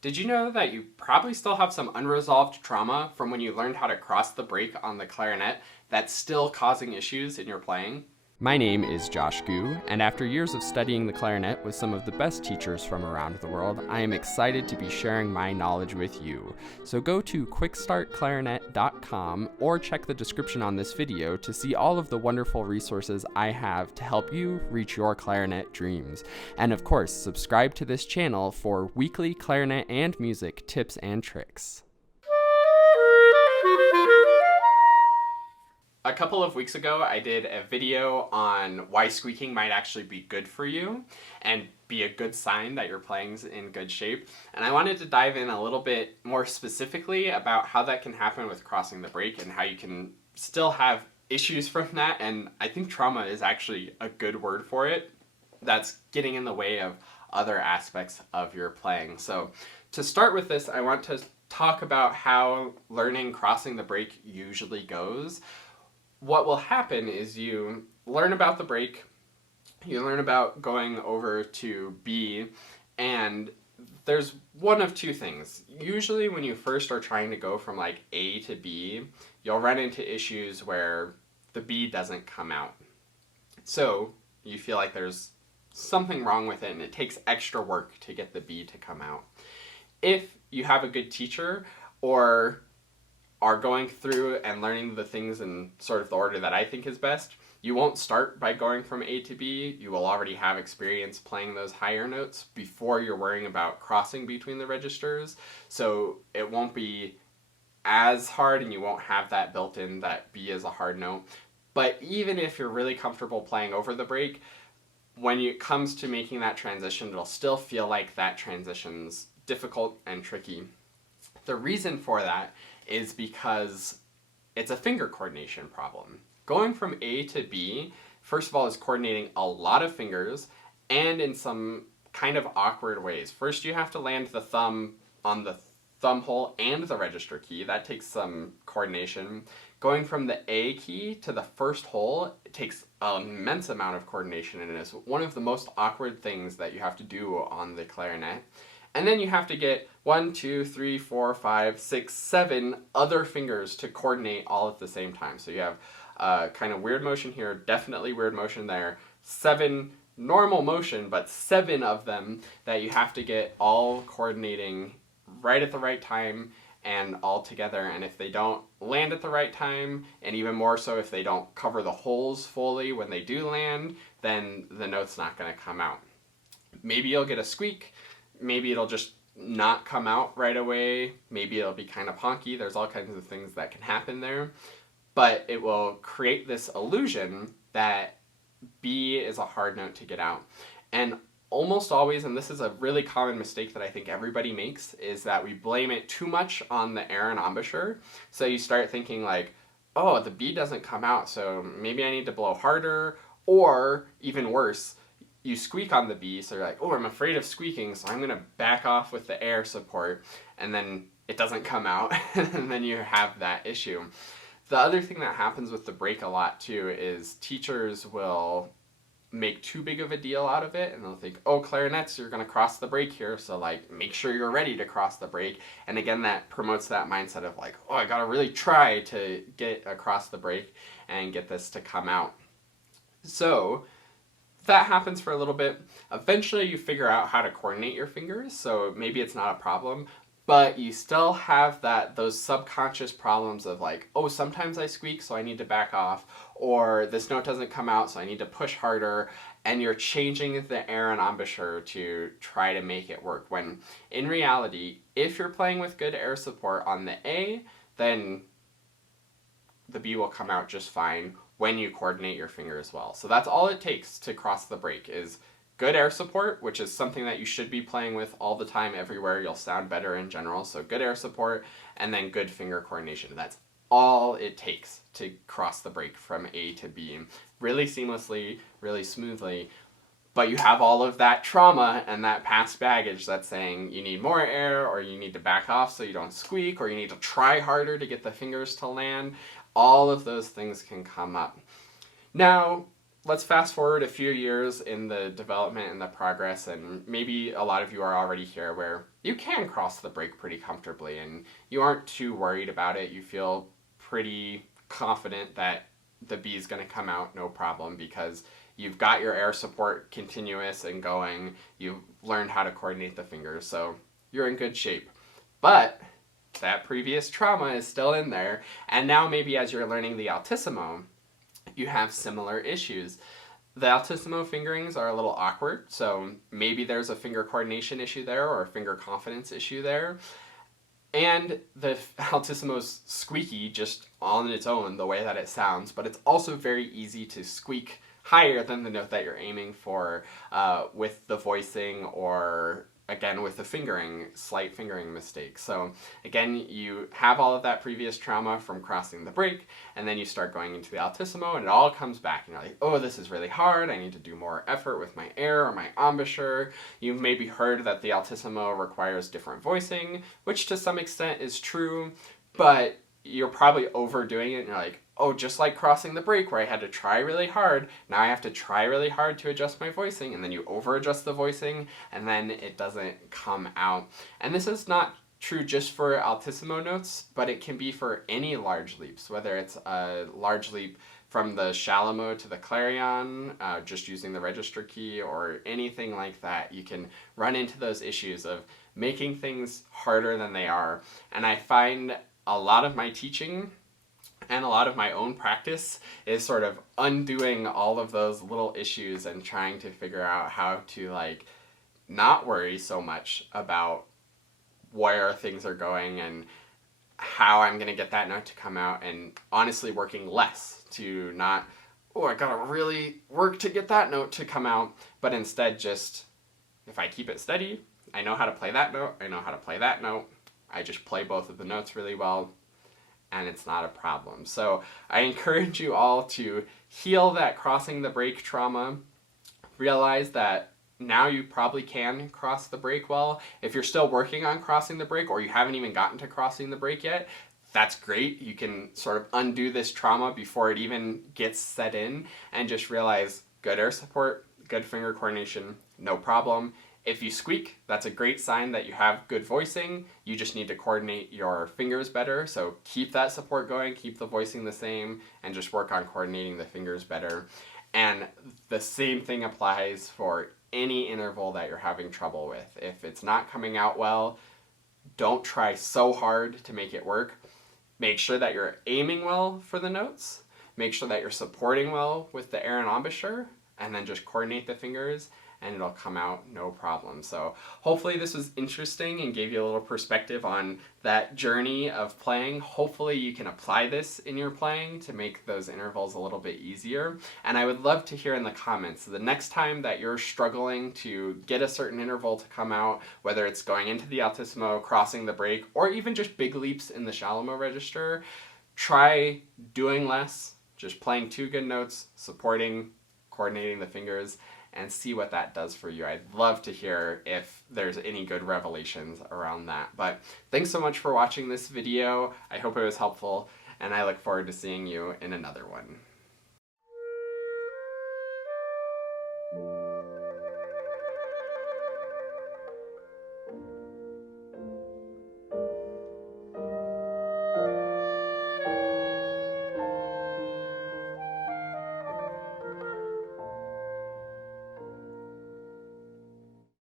Did you know that you probably still have some unresolved trauma from when you learned how to cross the break on the clarinet that's still causing issues in your playing? My name is Josh Gu, and after years of studying the clarinet with some of the best teachers from around the world, I am excited to be sharing my knowledge with you. So go to QuickStartClarinet.com or check the description on this video to see all of the wonderful resources I have to help you reach your clarinet dreams. And of course, subscribe to this channel for weekly clarinet and music tips and tricks. A couple of weeks ago, I did a video on why squeaking might actually be good for you and be a good sign that your playing's in good shape. And I wanted to dive in a little bit more specifically about how that can happen with crossing the break and how you can still have issues from that. And I think trauma is actually a good word for it. That's getting in the way of other aspects of your playing. So to start with this, I want to talk about how learning crossing the break usually goes. What will happen is you learn about the break, you learn about going over to B, and there's one of two things. Usually when you first are trying to go from like A to B, you'll run into issues where the B doesn't come out. So you feel like there's something wrong with it and it takes extra work to get the B to come out. If you have a good teacher or are going through and learning the things in sort of the order that I think is best, you won't start by going from A to B. You will already have experience playing those higher notes before you're worrying about crossing between the registers. So it won't be as hard and you won't have that built in that B is a hard note. But even if you're really comfortable playing over the break, when it comes to making that transition, it'll still feel like that transition's difficult and tricky. The reason for that is because it's a finger coordination problem. Going from A to B, first of all, is coordinating a lot of fingers and in some kind of awkward ways. First, you have to land the thumb on the thumb hole and the register key. That takes some coordination. Going from the A key to the first hole, it takes an immense amount of coordination and it is one of the most awkward things that you have to do on the clarinet. And then you have to get 1, 2, 3, 4, 5, 6, 7 other fingers to coordinate all at the same time. So you have kind of weird motion here, definitely weird motion there, 7 normal motion, but 7 of them that you have to get all coordinating right at the right time and all together. And if they don't land at the right time, and even more so if they don't cover the holes fully when they do land, then the note's not going to come out. Maybe you'll get a squeak. Maybe it'll just not come out right away. Maybe it'll be kind of honky. There's all kinds of things that can happen there. But it will create this illusion that B is a hard note to get out. And almost always, and this is a really common mistake that I think everybody makes, is that we blame it too much on the air and embouchure. So you start thinking like, oh, the B doesn't come out, so maybe I need to blow harder, or even worse, you squeak on the B, so you're like, oh, I'm afraid of squeaking, so I'm going to back off with the air support, and then it doesn't come out, and then you have that issue. The other thing that happens with the break a lot, too, is teachers will make too big of a deal out of it, and they'll think, oh, clarinets, you're going to cross the break here, so, like, make sure you're ready to cross the break. And again, that promotes that mindset of, like, oh, I got to really try to get across the break and get this to come out. So that happens for a little bit. Eventually you figure out how to coordinate your fingers, so maybe it's not a problem, but you still have those subconscious problems of like, oh, sometimes I squeak, so I need to back off, or this note doesn't come out, so I need to push harder, and you're changing the air and embouchure to try to make it work, when in reality, if you're playing with good air support on the A, then the B will come out just fine when you coordinate your finger as well. So that's all it takes to cross the break is good air support, which is something that you should be playing with all the time, everywhere. You'll sound better in general. So good air support and then good finger coordination. That's all it takes to cross the break from A to B really seamlessly, really smoothly. But you have all of that trauma and that past baggage that's saying you need more air, or you need to back off so you don't squeak, or you need to try harder to get the fingers to land. All of those things can come up. Now, let's fast forward a few years in the development and the progress, and maybe a lot of you are already here where you can cross the break pretty comfortably and you aren't too worried about it. You feel pretty confident that the B is going to come out no problem because you've got your air support continuous and going. You've learned how to coordinate the fingers, so you're in good shape. But that previous trauma is still in there, and now maybe as you're learning the altissimo, you have similar issues. The altissimo fingerings are a little awkward, so maybe there's a finger coordination issue there or a finger confidence issue there. And the altissimo's squeaky just on its own, the way that it sounds, but it's also very easy to squeak higher than the note that you're aiming for with the voicing or again with the fingering, slight fingering mistakes. So again, you have all of that previous trauma from crossing the break, and then you start going into the altissimo and it all comes back and you're like, oh, this is really hard. I need to do more effort with my air or my embouchure. You've maybe heard that the altissimo requires different voicing, which to some extent is true, but you're probably overdoing it and you're like, oh, just like crossing the break where I had to try really hard, now I have to try really hard to adjust my voicing, and then you over adjust the voicing and then it doesn't come out. And this is not true just for altissimo notes, but it can be for any large leaps, whether it's a large leap from the shallow mode to the clarion, just using the register key or anything like that. You can run into those issues of making things harder than they are. And I find a lot of my teaching and a lot of my own practice is sort of undoing all of those little issues and trying to figure out how to like not worry so much about where things are going and how I'm going to get that note to come out, and honestly working less to not, oh, I gotta really work to get that note to come out, but instead just, if I keep it steady, I know how to play that note, I know how to play that note, I just play both of the notes really well, and it's not a problem. So I encourage you all to heal that crossing the break trauma. Realize that now you probably can cross the break well. If you're still working on crossing the break or you haven't even gotten to crossing the break yet, that's great. You can sort of undo this trauma before it even gets set in and just realize good air support, good finger coordination, no problem. If you squeak, that's a great sign that you have good voicing. You just need to coordinate your fingers better. So keep that support going, keep the voicing the same, and just work on coordinating the fingers better. And the same thing applies for any interval that you're having trouble with. If it's not coming out well, don't try so hard to make it work. Make sure that you're aiming well for the notes. Make sure that you're supporting well with the air and embouchure, and then just coordinate the fingers and it'll come out no problem. So hopefully this was interesting and gave you a little perspective on that journey of playing. Hopefully you can apply this in your playing to make those intervals a little bit easier. And I would love to hear in the comments, the next time that you're struggling to get a certain interval to come out, whether it's going into the altissimo, crossing the break, or even just big leaps in the shallow mo register, try doing less, just playing two good notes, supporting, coordinating the fingers, and see what that does for you. I'd love to hear if there's any good revelations around that. But thanks so much for watching this video. I hope it was helpful, and I look forward to seeing you in another one.